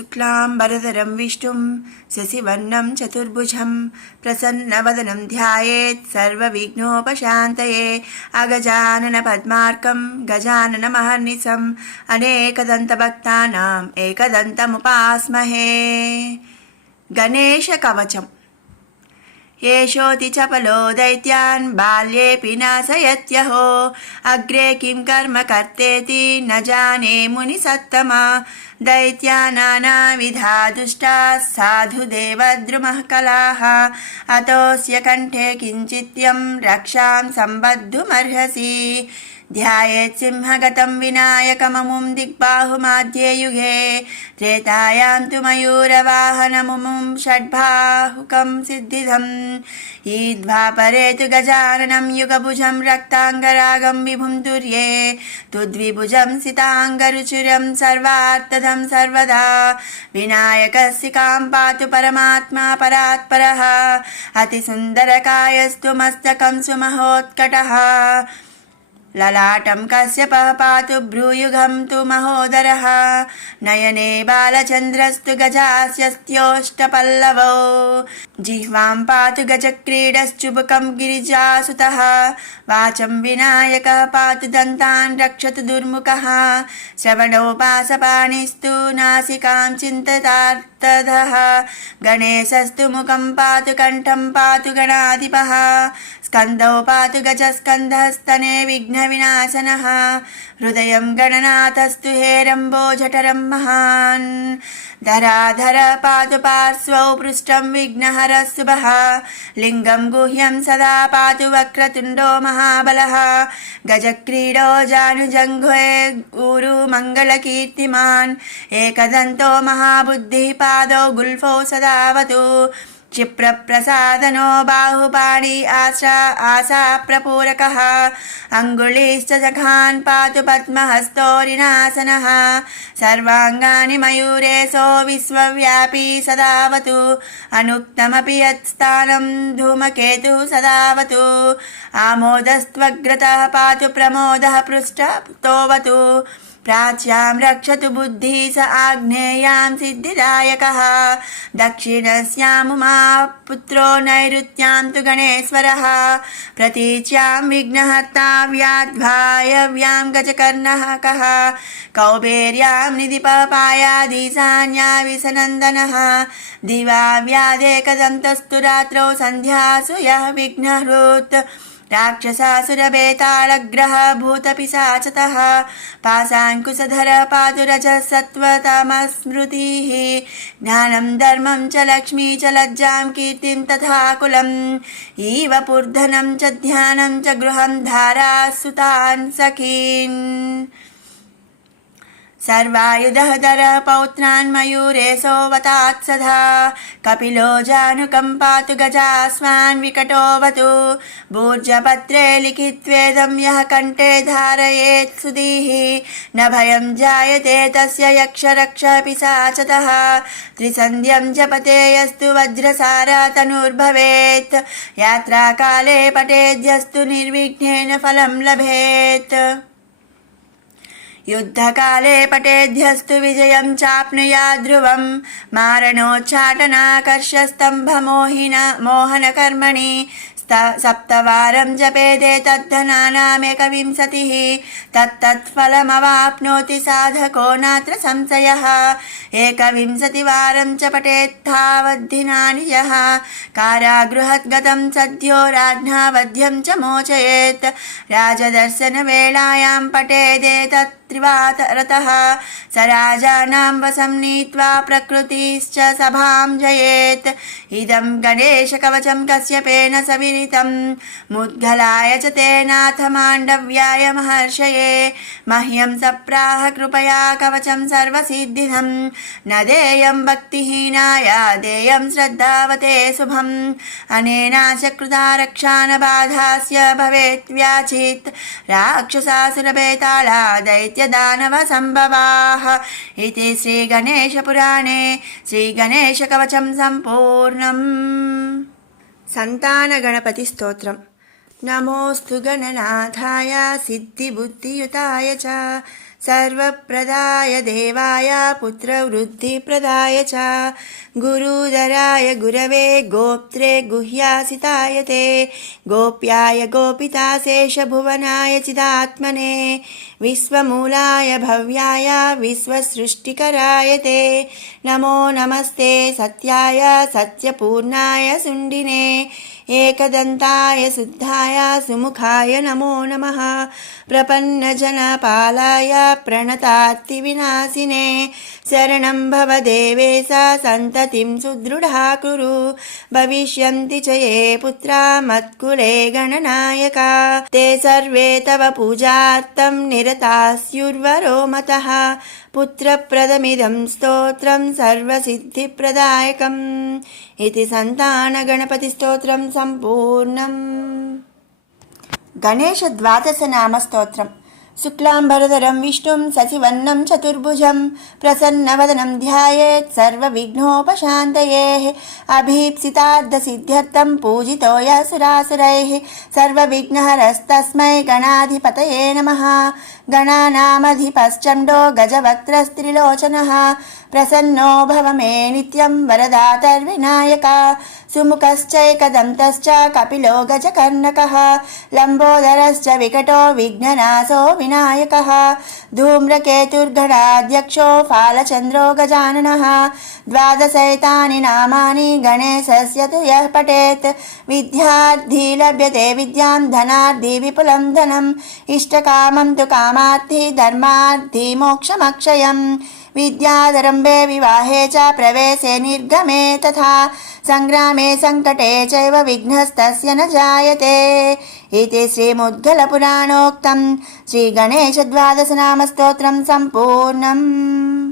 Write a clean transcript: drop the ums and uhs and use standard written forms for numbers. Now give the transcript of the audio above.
शुक्लाम्बरधरं विष्णुं शशिवर्णं चतुर्भुजं प्रसन्नवदनं ध्यायेत् सर्वविघ्नोपशान्तये अगजाननपद्मार्कं गजाननमहर्निशम् अनेकदन्तभक्तानाम् एकदन्तमुपास्महे। गणेश कवचम्। येषोऽति चपलो दैत्यान् बाल्येऽपि नाशयत्यहो, अग्रे किं कर्म कर्तेति न जाने मुनिसत्तमा। दैत्यानानाविधा दुष्टाः साधु देवद्रुमः कलाः, अतोऽस्य कण्ठे किञ्चित्यं रक्षां सम्बद्धुमर्हसि। ध्यायेत् सिंहगतं विनायकममुं दिग्बाहुमाद्ये युगे, त्रेतायां तु मयूरवाहनमुमुं षड्बाहुकं सिद्धिदम्। ईद्वापरे तु गजाननं युगभुजं रक्ताङ्गरागं विभुं तुर्ये, तुद्विभुजं सिताङ्गरुचिरं सर्वार्थदं सर्वदा। विनायकस्सिकां पातु परमात्मा परात्परः, अतिसुन्दरकायस्तु मस्तकं सुमहोत्कटः। ललाटं कश्यपः पातु भ्रूयुगं तु महोदरः, नयने बालचन्द्रस्तु गजास्यस्त्योष्टपल्लवौ। जिह्वां पातु गजक्रीडश्चुबुकं गिरिजासुतः, वाचं विनायकः पातु दन्तान् रक्षतु दुर्मुखः। श्रवणो पाशपाणिस्तु नासिकां चिन्ततार्थदः, गणेशस्तु मुखं पातु कण्ठं पातु गणाधिपः। स्कन्दौ पातु गजस्कन्धस्तने विघ्नविनाशनः, हृदयं गणनाथस्तु हेरम्बो जठरं महान्। धराधर पातु पार्श्वौ पृष्ठं विघ्नहरः शुभः, लिङ्गं गुह्यं सदा पातु वक्रतुण्डो महाबलः। गजक्रीडो जानुजङ्घे ऊरु मङ्गलकीर्तिमान्, एकदन्तो महाबुद्धिः पादौ गुल्फौ सदावतु। क्षिप्रप्रसादनो बाहुपाणि आशा प्रपूरकः, अङ्गुलीश्च जघान् पातु पद्महस्तोरिनासनः। सर्वाङ्गानि मयूरेशो विश्वव्यापी सदावतु, अनुक्तमपि यत्स्थानं धूमकेतुः सदावतु। आमोदस्त्वग्रतः पातु प्रमोदः पृष्ठतोऽवतु, प्राच्यां रक्षतु बुद्धिः स आग्नेयां सिद्धिदायकः। दक्षिणस्यामुमा पुत्रो नैऋत्यां तु गणेश्वरः, प्रतीच्यां विघ्नहर्ता व्याध्वायव्यां गजकर्णः कः। कौबेर्यां निधिपपायादीशान्या विसनन्दनः, दिवा व्यादेकदन्तस्तु रात्रौ सन्ध्यासु यः विघ्नहृत्। राक्षसासुरबेतालग्रह भूतपिशाचतः, पाशाङ्कुशधर पातु रजः सत्त्वतमस्मृतिः। ज्ञानं धर्मं च लक्ष्मी च लज्जां कीर्तिं तथा कुलम्, इव पूर्धनं च ध्यानं च गृहं धारासुतान् सखीन्। सर्वायुधधर पौत्रान् मयूरेशोऽवतात् सदा, कपिलो जानुकं पातु गजास्वान् विकटोऽवतु। भूर्जपत्रे लिखित्वेदं यः कण्ठे धारयेत् सुधीः, न भयं जायते तस्य यक्षरक्षपिशाचतः। त्रिसन्ध्यं जपते यस्तु वज्रसारा तनुर्भवेत्, यात्राकाले पठेद्यस्तु निर्विघ्नेन फलं लभेत्। युद्धकाले पठेद्यस्तु विजयं चाप्नुयात् ध्रुवं, मारणोच्चाटनाकर्षस्तम्भमोहनकर्मणि। सप्तवारं जपेदे तद्धनानामेकविंशतिः, तत्तत्फलमवाप्नोति साधको नात्र संशयः। एकविंशतिवारं च पठेत्तावद्धिनानि यः, कारागृहद्गतं सद्यो राज्ञा वध्यं च मोचयेत्। राजदर्शनवेलायां पठेदेतत् त्रिवातरतः, स राजानां वशं नीत्वा प्रकृतिश्च सभां जयेत्। इदं गणेशकवचं कश्यपेन सविरितं, मुद्गलाय च तेनाथ माण्डव्याय महर्षये। मह्यं सप्राह कृपया कवचं सर्वसिद्धिदं, न देयं भक्तिहीनाय देयं श्रद्धावते शुभम्। अनेनाच कृता रक्षा न बाधास्य भवेत् व्याचित्, राक्षसासुरबेताला दैत्य दानव संभवाः। इति श्रीगणेशपुराणे श्रीगणेशकवचं सम्पूर्णम्। सन्तान गणपति स्तोत्रम्। नमोऽस्तु गणनाथाय सिद्धिबुद्धियुताय च सर्वप्रदाय देवाय पुत्रवृद्धिप्रदाय च गुरुधराय गुरवे गोप्त्रे गुह्यासिताय ते गोप्याय गोपिताशेषभुवनाय चिदात्मने विश्वमूलाय भव्याय विश्वसृष्टिकराय ते नमो नमस्ते सत्याय सत्यपूर्णाय सुण्डिने एकदन्ताय शुद्धाय सुमुखाय नमो नमः प्रपन्नजनपालाय प्रणतात्तिविनाशिने शरणं भव देवेश सन्ततिं सुदृढा कुरु भविष्यन्ति च ये पुत्रा मत्कुले गणनायका ते सर्वे तव पूजार्थं निरतास्युर्वरो मतः पुत्रप्रदमिदं स्तोत्रं सर्वसिद्धिप्रदायकम् इति सन्तान गणपति स्तोत्रं सम्पूर्णम्। गणेश द्वादश नाम स्तोत्रम्। शुक्लाम्बरधरं विष्णुं शशिवर्णं चतुर्भुजं प्रसन्नवदनं ध्यायेत् सर्वविघ्नोपशान्तये अभीप्सितार्थसिद्ध्यर्थं पूजितो यः सुरासुरैः सर्वविघ्नहरस्तस्मै गणाधिपतये नमः। गणानामधिपश्चण्डो गजवक्त्रस्त्रिलोचनः प्रसन्नो भव मे नित्यं वरदातर्विनायका सुमुखश्चैकदन्तश्च कपिलो गजकर्णकः लम्बोदरश्च विकटो विघ्ननाशो विनायकः धूम्रकेतुर्गणाध्यक्षो फालचन्द्रो गजाननः द्वादशैतानि नामानि गणेशस्य तु यः पठेत् विद्यार्थी लभ्यते विद्यां धनार्थी विपुलं धनम् इष्टकामं तु कामार्थी धर्मार्थी मोक्षमक्षयम् विद्यारम्भे विवाहे च प्रवेशे निर्गमे तथा संग्रामे संकटे चैव विघ्नस्तस्य न जायते इति श्रीमुद्गलपुराणोक्तं श्रीगणेशद्वादशनामस्तोत्रं सम्पूर्णम्।